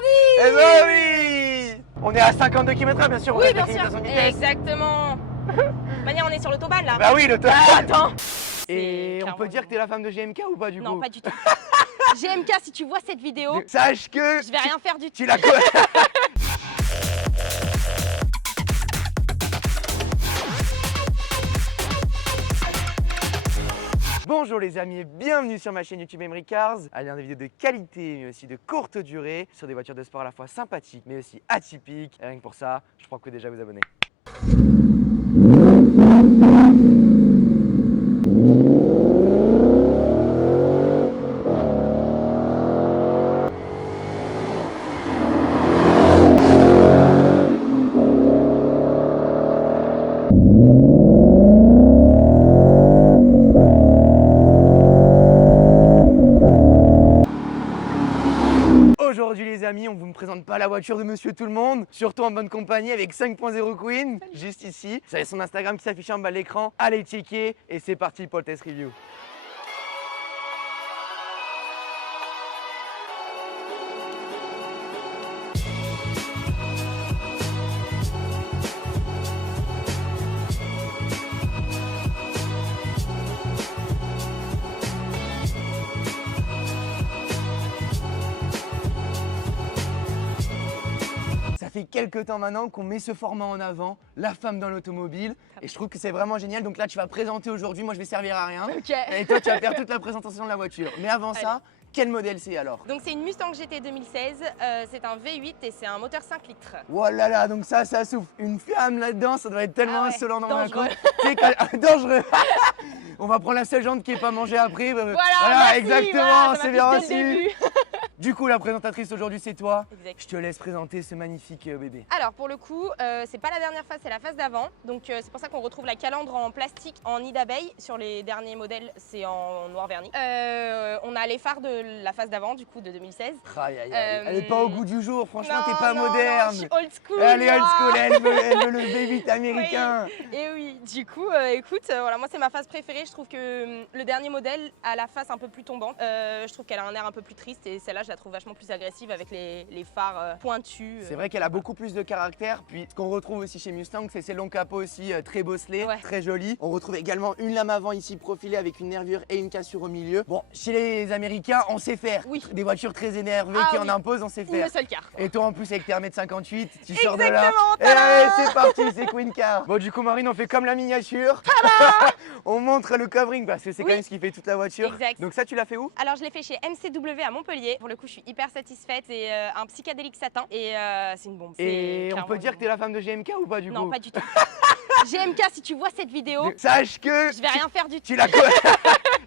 interdit. Eh ben oui. On est à 52 km/h bien sûr. Oui, bien sûr. Exactement. De toute manière, on est sur l'autobahn là. Bah oui, l'autobahn. Attends. Et on peut dire que t'es la femme de GMK ou pas du coup? Non, pas du tout. GMK, si tu vois cette vidéo, sache que je vais rien faire du tout. tu la Bonjour les amis et bienvenue sur ma chaîne YouTube Emery Cars. Allez, des vidéos de qualité mais aussi de courte durée sur des voitures de sport à la fois sympathiques mais aussi atypiques. Et rien que pour ça, je crois que vous pouvez déjà vous abonner. Aujourd'hui les amis, on ne vous présente pas la voiture de Monsieur Tout-le-Monde, surtout en bonne compagnie avec 5.0 Queen, juste ici. Vous avez son Instagram qui s'affiche en bas de l'écran, allez checker et c'est parti pour le test review. Ça fait quelques temps maintenant qu'on met ce format en avant, la femme dans l'automobile, et je trouve que c'est vraiment génial. Donc là, tu vas présenter aujourd'hui, moi je vais servir à rien, Ok. et toi tu vas faire toute la présentation de la voiture. Mais avant ça, quel modèle c'est alors? Donc c'est une Mustang GT 2016, c'est un V8 et c'est un moteur 5 litres. Oh là là, donc ça souffle. Une flamme là-dedans, ça doit être tellement insolent dans ma dangereux. Dangereux. On va prendre la seule jante qui n'est pas mangée après. Voilà, merci, exactement, voilà, c'est bien reçu. reçu. Du coup, la présentatrice aujourd'hui, c'est toi. Exact. Je te laisse présenter ce magnifique bébé. Alors pour le coup, c'est pas la dernière phase, c'est la phase d'avant. Donc c'est pour ça qu'on retrouve la calandre en plastique en nid d'abeille. Sur les derniers modèles, c'est en noir verni. On a les phares de la phase d'avant, du coup de 2016. Aïe, aïe, aïe. Elle est pas au goût du jour, franchement, Non, t'es pas non, moderne. non, je suis old school. Elle est old moi. school, elle veut le V8 américain. Oui. Et oui, du coup, écoute, voilà, moi c'est ma phase préférée. Je trouve que le dernier modèle a la face un peu plus tombante. Je trouve qu'elle a un air un peu plus triste et celle-là, je la trouve vachement plus agressive avec les phares pointus. C'est vrai qu'elle a beaucoup plus de caractère. Puis ce qu'on retrouve aussi chez Mustang, c'est ses longs capots aussi très bosselés, très jolis. On retrouve également une lame avant ici profilée avec une nervure et une cassure au milieu. Bon, chez les Américains, on sait faire. Oui. Des voitures très énervées qui en imposent, on sait faire. Le seul car. Et toi en plus avec tes 1m58, tu sors de Exactement, là. tada. C'est parti, c'est Queen Car. Bon du coup Marine, on fait comme la miniature. On montre le covering parce que c'est quand même ce qui fait toute la voiture. Exact. Donc ça tu l'as fait où? Alors je l'ai fait chez MCW à Montpellier. Pour le coup, je suis hyper satisfaite. C'est un psychédélique satin et c'est une bombe. Et on peut dire que t'es la femme de GMK ou pas du coup? Non, pas du tout. GMK, si tu vois cette vidéo, sache que je vais rien faire du tout.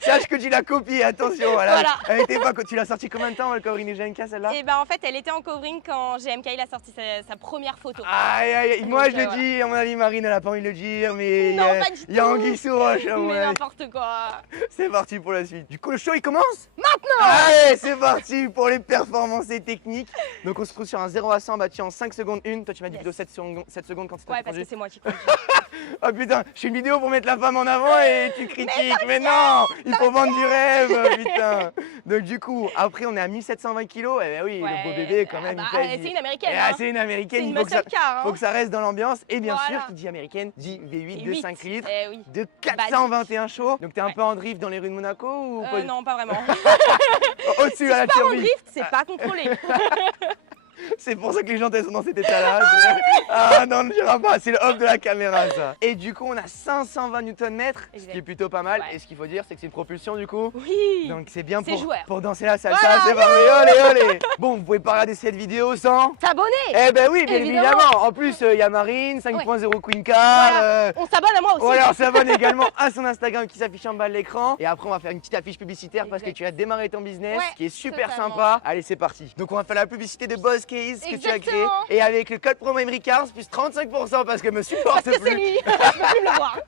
Sache que tu l'as copiée, attention. Voilà. Elle était pas. Tu l'as sorti combien de temps le covering de GMK celle-là? Et ben en fait, elle était en covering quand GMK il a sorti sa première photo. Aïe aïe, Donc, moi je le voilà. dis, à mon avis Marine elle a pas envie de le dire, mais Non, pas du il y a tout. anguille sous roche à mon Mais avis. n'importe quoi. C'est parti pour la suite. Du coup le show il commence? Maintenant. Allez, c'est parti pour les performances et techniques. Donc on se trouve sur un 0 à 100 battu en 5 secondes 1. Toi tu m'as dit plutôt 7 secondes quand c'était Ouais, parce que c'est moi qui conduis. Oh putain, je fais une vidéo pour mettre la femme en avant et tu critiques. Mais non, il faut vendre du rêve, putain. Donc du coup, après on est à 1720 kg. Eh ben oui, le beau bébé quand même, il pèse. C'est une américaine. C'est une américaine, C'est une il faut que, muscle car. faut que ça reste dans l'ambiance. Et bien Voilà. sûr, qui dit américaine, dit V8 de 8. 5 litres, Eh oui. de 421 chevaux. Donc t'es un peu en drift dans les rues de Monaco ou pas? Non, pas vraiment. Au-dessus à la Pas en turbine. drift, c'est pas contrôlé. C'est pour ça que les gens elles sont dans cet état-là. Ah non, ne dira pas, c'est le off de la caméra ça. Et du coup, on a 520 Nm, ce qui est plutôt pas mal. Ouais. Et ce qu'il faut dire, c'est que c'est une propulsion du coup. Oui. Donc c'est bien joueur. pour danser la salsa, Voilà, c'est parfait, olé olé. Bon, vous pouvez pas regarder cette vidéo sans... T'abonner. Eh ben oui, bien Évidemment. évidemment. En plus, il y a Marine, 5.0 Queen Car. Voilà. On s'abonne à moi aussi. Voilà, on s'abonne également à son Instagram qui s'affiche en bas de l'écran. Et après, on va faire une petite affiche publicitaire parce que tu as démarré ton business, qui est super totalement. sympa. Allez, c'est parti. Donc, on va faire la publicité de Boss Case que tu as créé. Et avec le code promo Emery Cars plus 35% parce que me supporte Parce que plus. c'est lui. Je peux plus le voir.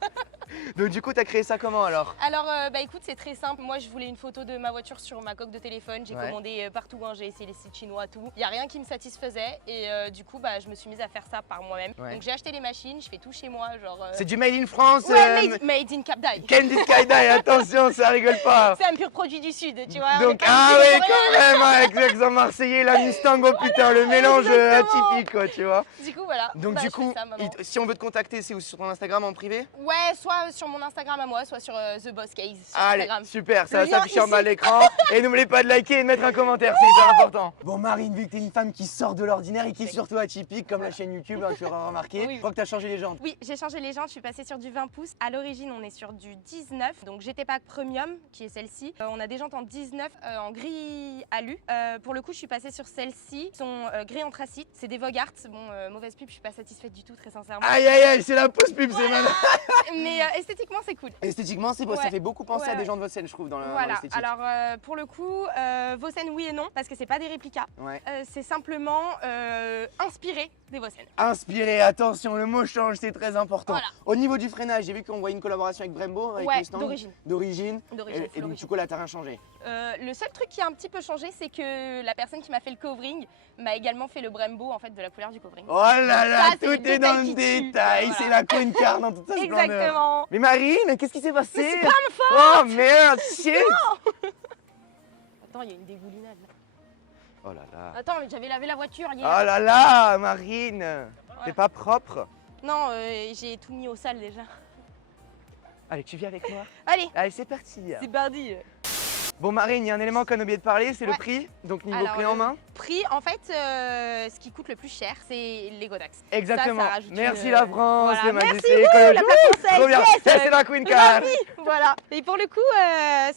Donc du coup, t'as créé ça comment alors? Alors, bah écoute, c'est très simple. Moi, je voulais une photo de ma voiture sur ma coque de téléphone. J'ai commandé partout, hein. J'ai essayé les sites chinois, tout. Il n'y a rien qui me satisfaisait. Et du coup, bah, je me suis mise à faire ça par moi-même. Donc, j'ai acheté les machines, je fais tout chez moi. Genre. C'est du made in France. Ouais, made in Cap d'Aille. Candy Skydive, attention, ça rigole pas. C'est un pur produit du Sud, tu vois. Donc, ah oui, quand même, avec l'accent marseillais, la Mustang, oh putain, le mélange atypique, quoi, tu vois. Du coup, voilà. Donc, bah, du coup, si on veut te contacter, c'est sur ton Instagram en privé? Ouais, soit sur mon Instagram à moi, soit sur The Boss Case. Sur Allez, Instagram. super, ça va s'afficher en bas de l'écran. Et n'oubliez pas de liker et de mettre un commentaire, c'est hyper important. Bon, Marine, vu que t'es une femme qui sort de l'ordinaire et qui est surtout atypique, comme la chaîne YouTube, hein, tu auras remarqué, je crois que t'as changé les jantes. Oui, j'ai changé les jantes, je suis passée sur du 20 pouces. À l'origine, on est sur du 19, donc GT Pack Premium, qui est celle-ci. On a des jantes en 19, en gris alu. Pour le coup, je suis passée sur celle-ci, qui sont gris anthracite. C'est des Vogart. Bon, mauvaise pub, je suis pas satisfaite du tout, très sincèrement. Aïe aïe aïe, c'est la pause pub, c'est maintenant. Mais esthétiquement, c'est cool. Esthétiquement, c'est beau, ça fait beaucoup penser à des gens de Vossen, je trouve, dans l'esthétique. Alors pour le coup, Vossen, oui et non, parce que c'est pas des réplicas. C'est simplement inspiré des Vossen. Inspiré, attention, le mot change, c'est très important. Au niveau du freinage, j'ai vu qu'on voit une collaboration avec Brembo, avec Mustang. D'origine. Et donc, du coup, là, t'as rien changé. Le seul truc qui a un petit peu changé, c'est que la personne qui m'a fait le covering m'a également fait le Brembo en fait de la couleur du covering. Oh là là, tout est dans le détail, c'est la Queen Car dans toute sa splendeur. Exactement. Mais Marine, qu'est-ce qui s'est passé? C'est pas me faute. Oh merde, shit. Attends, il y a une dégoulinade là. Oh là là. Attends, mais j'avais lavé la voiture hier. Oh là là, Marine, t'es pas propre? Non, j'ai tout mis au sale déjà. Allez, tu viens avec moi? Allez, c'est parti. c'est parti. Bon Marine, il y a un élément qu'on a oublié de parler, c'est le prix. Donc niveau clé en main. Prix, en fait, ce qui coûte le plus cher, c'est les Godax. Exactement. Ça Merci la France, voilà. merci la française. Trop bien. C'est la Queen Car. Voilà. Et pour le coup,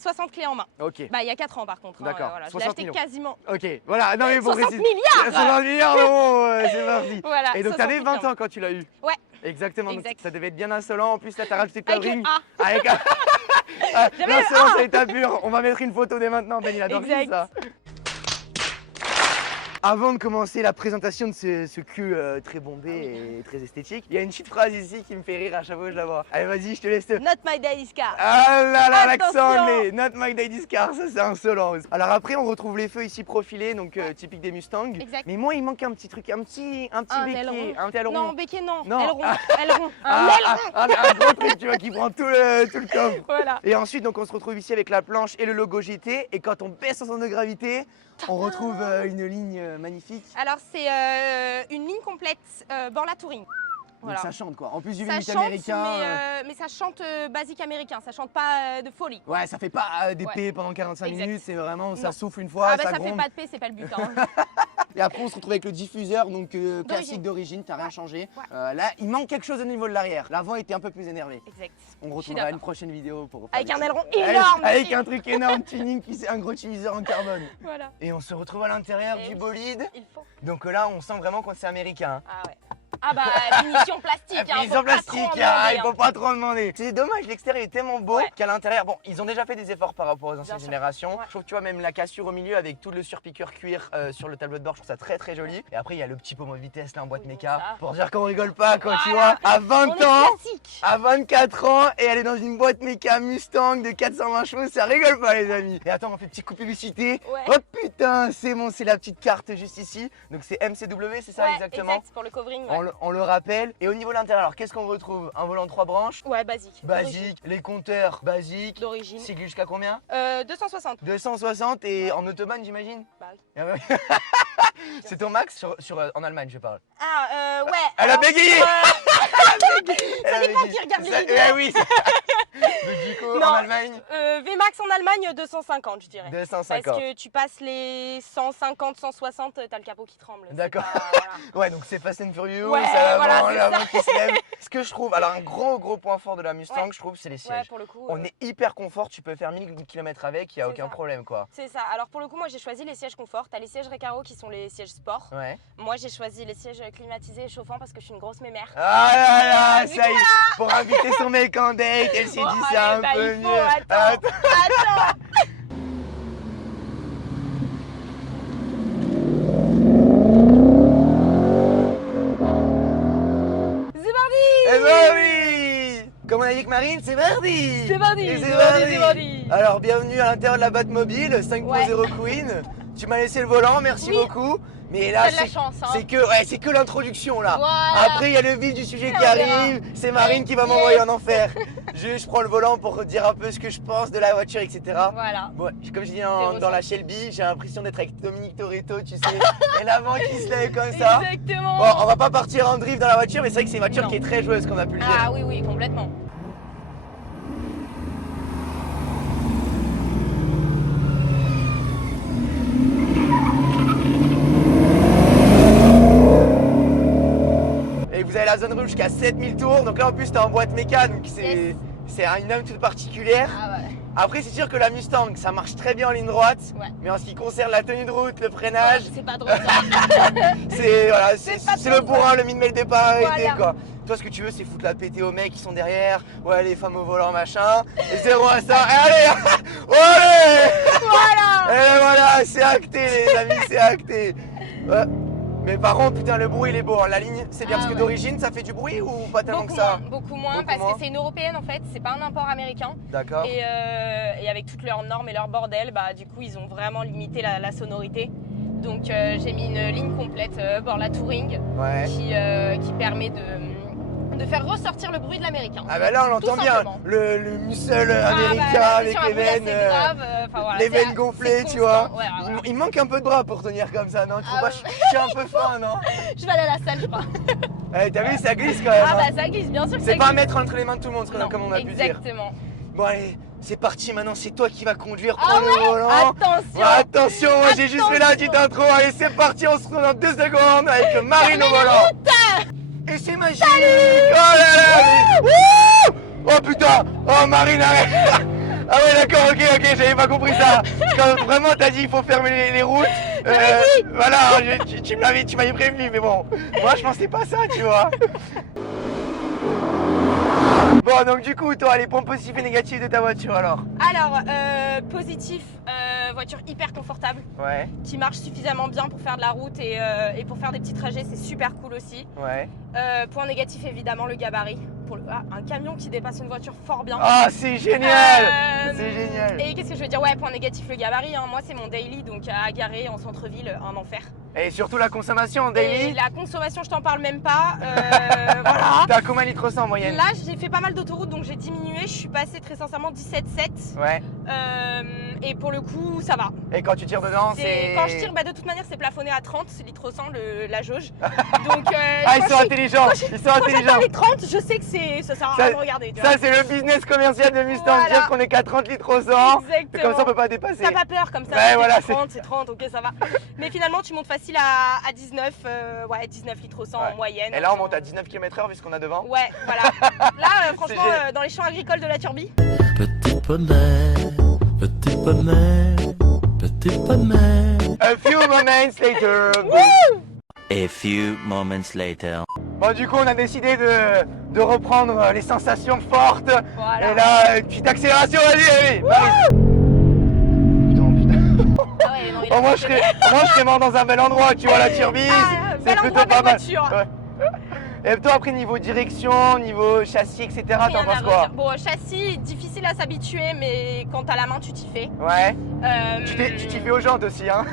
60 clés en main. Ok. Bah il y a 4 ans par contre. D'accord. Voilà. Je l'ai acheté quasiment. Ok. Voilà. Non mais pour 60 préciser. milliards. 60 milliards d'euros, c'est parti. Voilà. Et donc t'avais 20 ans quand tu l'as eu. Ouais. Exactement. Exact. Donc, ça devait être bien insolent. En plus là t'as rajouté le Avec covering. le A. Avec l'insolence à l'état pur. On va mettre une photo dès maintenant. Ben il adore ça. Avant de commencer la présentation de ce cul très bombé et très esthétique, il y a une petite phrase ici qui me fait rire à chaque fois que je la vois. Allez vas-y, je te laisse. Not my daddy's car. Ah là là, l'accent anglais. Not my daddy's car, ça c'est insolent. Alors après on retrouve les feux ici profilés, donc typique des Mustangs. Exact. Mais moi il manque un petit truc, un petit béquet, un petit aileron. Non, béquet non. Non. Aileron. Aileron. Un aileron. Un gros truc tu vois qui prend tout le coffre. Voilà. Et ensuite donc on se retrouve ici avec la planche et le logo GT, et quand on baisse son centre de gravité, on retrouve une ligne magnifique. Alors c'est une ligne complète Borla Touring. Donc ça chante quoi. En plus du ça V8 chante, américain. mais ça chante basique américain, ça chante pas de folie. Ouais, ça fait pas des P pendant 45 minutes, c'est vraiment ça souffle une fois, ah bah ça ça gronde. fait pas de P, c'est pas le but. Hein. Et après on se retrouve avec le diffuseur, donc classique d'origine, t'as rien changé. Là il manque quelque chose au niveau de l'arrière. L'avant était un peu plus énervé. Exact. On retrouvera une prochaine vidéo pour avec un aileron énorme. Avec un truc énorme tuning, un gros tuniseur en carbone. Voilà. Et on se retrouve à l'intérieur du bolide. Il faut. Donc là on sent vraiment que c'est américain. Ah ouais. Ah bah finition plastique, Finition plastique, il faut pas trop demander. C'est dommage, l'extérieur est tellement beau qu'à l'intérieur, bon, ils ont déjà fait des efforts par rapport aux anciennes générations. Je trouve que tu vois même la cassure au milieu avec tout le surpiqueur cuir sur le tableau de bord, je trouve ça très très joli. Et après il y a le petit pommeau de vitesse là en boîte méca pour dire qu'on rigole pas quoi, tu vois. À 20 ans, à 24 ans et elle est dans une boîte méca Mustang de 420 chevaux, ça rigole pas les amis. Et attends, on fait petit coup publicité. Oh putain, c'est bon, c'est la petite carte juste ici. Donc c'est MCW, c'est ça exactement. Exact, pour le covering. On le rappelle. Et au niveau de l'intérieur, alors qu'est-ce qu'on retrouve? Un volant 3 branches. Ouais, basique. Basique. Les compteurs basiques. D'origine. Cycle jusqu'à combien? 260. 260 et en autobahn j'imagine? Bah oui. C'est ton max en Allemagne je parle. Ah ouais. Elle a bégayé. Ça dépend qui regarde les vidéos. Oui. Donc du coup en Allemagne VMAX en Allemagne 250 je dirais. 250. Parce que tu passes les 150, 160, t'as le capot qui tremble. D'accord. Ouais donc c'est Fast and Furious, ouais, l'avant qui se lève. Ce que je trouve, alors un gros point fort de la Mustang je trouve c'est les sièges. Ouais, pour le coup, on est hyper confort, tu peux faire 1000 km avec, il n'y a aucun problème quoi. C'est ça, alors pour le coup moi j'ai choisi les sièges confort, t'as les sièges Recaro qui sont les sièges sport. Ouais. Moi j'ai choisi les sièges climatisés et chauffants parce que je suis une grosse mémère. Ah là là, ça y est, pour inviter son mec en date, elle s'est dit ça un peu mieux. Attends. C'est parti. Eh ben oui. Comme on a dit que Marine, c'est parti. C'est parti, Et c'est parti. Alors, bienvenue à l'intérieur de la Batmobile 5.0 Queen. Tu m'as laissé le volant, merci beaucoup. Mais là, T'as de la chance, hein. c'est que l'introduction là. Voilà. Après, il y a le vif du sujet qui On verra. arrive. C'est Marine qui va m'envoyer en enfer. Je prends le volant pour dire un peu ce que je pense de la voiture, etc. Voilà. Bon, comme je dis C'est dans la Shelby, j'ai l'impression d'être avec Dominique Toretto, tu sais. Et l'avant qui se lève comme ça. Exactement. Bon, on va pas partir en drift dans la voiture, mais c'est vrai que c'est une voiture Non. qui est très joueuse, comme on a pu le dire. Ah oui, oui, complètement. Et vous avez la zone rouge jusqu'à 7000 tours, donc là en plus t'es en boîte méca, donc Yes. c'est une âme toute particulière. Ah ouais. Après c'est sûr que la Mustang ça marche très bien en ligne droite, Ouais. mais en ce qui concerne la tenue de route, le freinage, C'est pas drôle ça. c'est voilà, C'est pas c'est trop le bourrin, le mine-mail départ arrêté Voilà. quoi. Toi ce que tu veux c'est foutre la pété aux mecs qui sont derrière, ouais les femmes au volant machin, et 0 à ça, et allez, allez. Voilà. Et voilà, c'est acté les amis, c'est acté. Ouais. Mais par contre, putain, le bruit il est beau. La ligne, c'est bien Ah parce que ouais. d'origine, ça fait du bruit ou pas tellement Beaucoup que ça? moins, beaucoup moins, Beaucoup parce moins. que c'est une européenne en fait, c'est pas un import américain. D'accord. Et avec toutes leurs normes et leurs bordels, bah du coup ils ont vraiment limité la sonorité. Donc j'ai mis une ligne complète Borla Touring Ouais. qui permet de faire ressortir le bruit de l'américain. Ah bah là, on l'entend Tout bien. simplement. Le muscle Ah, américain bah, là, avec c'est sur un les bruit veines. assez grave, enfin, voilà, les c'est- veines gonflées, c'est tu vois. constant. Ouais, voilà. Il manque un peu de bras pour tenir comme ça, non? Tu trouves Ah pas? ouais. Je suis un peu fin, non? Je vais aller à la salle, je crois. Eh, t'as vu, ça glisse quand même. Ah hein. bah ça glisse, bien sûr que C'est ça pas à glisse. mettre entre les mains de tout le monde, Non, comme on a pu dire. exactement. Bon, allez, c'est parti maintenant, c'est toi qui vas conduire, Ah prends le volant. Attention. Ouais, attention, moi j'ai juste fait la petite intro. Allez, c'est parti, on se retrouve dans 2 secondes avec Marine au volant. Et c'est magique. Oh là là, mais- Wouh. Oh putain. Oh Marine, arrête. Ah ouais, d'accord, ok, j'avais pas compris ça. Quand vraiment t'as dit il faut fermer les routes. Voilà, tu m'avais prévenu, mais bon, moi je pensais pas ça, tu vois. Bon, donc du coup, toi, les points positifs et négatifs de ta voiture alors? Alors, positif, voiture hyper confortable, Ouais, qui marche suffisamment bien pour faire de la route et pour faire des petits trajets, c'est super cool aussi. ouais. Point négatif, évidemment, le gabarit. Un camion qui dépasse une voiture fort bien. Ah, c'est génial. Euh, C'est génial. Et qu'est-ce que je veux dire? Ouais, point négatif, le gabarit. Hein. Moi, c'est mon daily, donc à garer en centre-ville, un enfer. Et surtout la consommation Et daily. la consommation, je t'en parle même pas. Voilà. T'as combien de litres en moyenne? Là, j'ai fait pas mal d'autoroutes, donc j'ai diminué. Je suis passée très sincèrement 17,7. Ouais. Et pour le coup, ça va. Et quand tu tires dedans, c'est. Quand je tire, bah, de toute manière, c'est plafonné à 30 litres au 100, la jauge. Donc, Ah, ils quand sont je- intelligents. quand Ils sont Quand j'atteins intelligents. les 30, je sais que ça sert à rien de regarder. Tu Ça, vois. c'est le business commercial de Mustang. Voilà. Dire qu'on est qu'à 30 litres au 100. Exactement. Comme ça, on peut pas dépasser. T'as pas peur comme ça, Ouais, c'est voilà, 30, c'est 30, ok, ça va. Mais finalement, tu montes facile à 19, 19 litres au 100 Ouais. en moyenne. Et là, on monte à 19 km/h vu ce qu'on a devant. Ouais, voilà. Là, franchement, génial. dans les champs agricoles de la Turbie, Petit poney, petit poney, petit poney. A few moments later. A few moments later. Bon, du coup, on a décidé de reprendre les sensations fortes. voilà. Et là, petite accélération, vas-y, Putain, putain. Ah ouais, non, il a Bon, moi, je fonctionné. serais mort dans un bel endroit, tu vois, la turbine. Ah, c'est bel plutôt endroit de pas la mal. voiture. Ouais. Et toi, après, niveau direction, niveau châssis, etc., Rien t'en à penses quoi? redire. Bon, châssis, difficile à s'habituer, mais quand t'as la main, tu t'y fais. Ouais. Tu t'y fais aux jantes aussi, hein.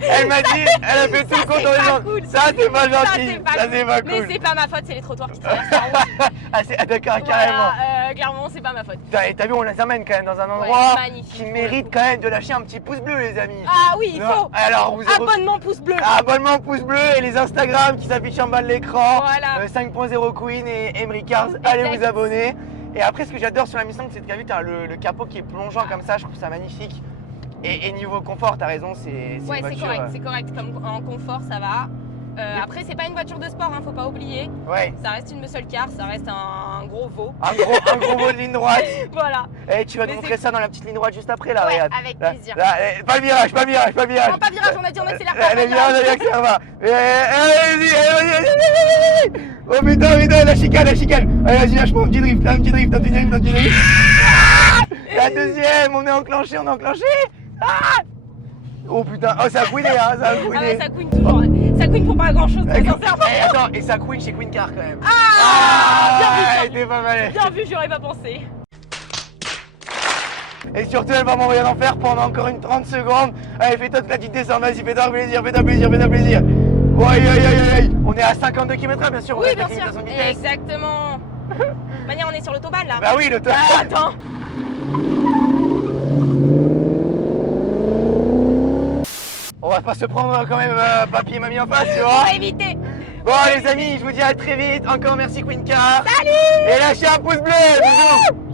Elle m'a dit, elle a fait tout le compte c'est aux pas jantes. cool. Ça, c'est pas Ça, gentil. c'est pas Ça, cool. c'est pas Mais cool. c'est pas ma faute, c'est les trottoirs qui traversent la route. Ah, d'accord, Voilà, carrément. clairement, c'est pas ma faute. Putain, et t'as vu, on les amène quand même dans un endroit magnifique, qui pour mérite le coup. quand même de lâcher un petit pouce bleu, les amis. Ah oui, il Non. faut. Alors, vous avez Abonnement pouce bleu. abonnement pouce bleu et les Instagram qui s'affichent en bas de l'écran. Voilà. 5.0 Queen et Emery Cars, allez Exact. vous abonner. Et après, ce que j'adore sur la Mustang, c'est que t'as vu, t'as le capot qui est plongeant comme ça, je trouve ça magnifique. Et niveau confort, t'as raison, c'est Ouais, une c'est voiture. correct, c'est correct. Comme en confort, ça va. Après, c'est pas une voiture de sport, hein, faut pas oublier. Ouais, Ça reste une muscle car, ça reste un gros veau. un gros mot de ligne droite. Voilà. Et tu vas nous Mais montrer c'est- ça dans la petite ligne droite juste après, là, Ouais, regarde. avec Là, plaisir. là, pas le virage, pas le virage, pas le virage. Non, pas virage, on a dit on accélère pas. Allez, pas viens, virage. allez, ça va. Allez-y, allez-y. Oh putain, la chicane, la chicane. Allez, vas-y, lâche-moi un petit drift, un petit drift, un petit drift, un petit drift. La deuxième, on est enclenché, on est enclenché. Ah. Oh putain, oh ça a couiné, hein, ça a Ah ouais, couiné. ça couine toujours. Ça queen pour pas grand chose, très sincèrement. Et attends, et ça queen chez Queen Car quand même. Bien vu, t'es pas mal. bien vu, j'aurais pas pensé. Et surtout, elle va m'envoyer en enfer pendant encore une 30 secondes. Allez, fais-toi toute la petite descente, vas-y, fais-toi plaisir, fais-toi plaisir, fais-toi plaisir. Aïe, aïe, aïe, aïe. On est à 52 km/h, bien sûr. Oui, bien sûr. Exactement. De toute manière, on est sur l'autobahn là. Bah oui, l'autobahn. Ah, attends. On va pas se prendre quand même papy et mamie en face, tu vois. On va éviter. Bon, les amis, je vous dis à très vite. Encore merci Queen Car. Salut. Et lâchez un pouce bleu. Bisous.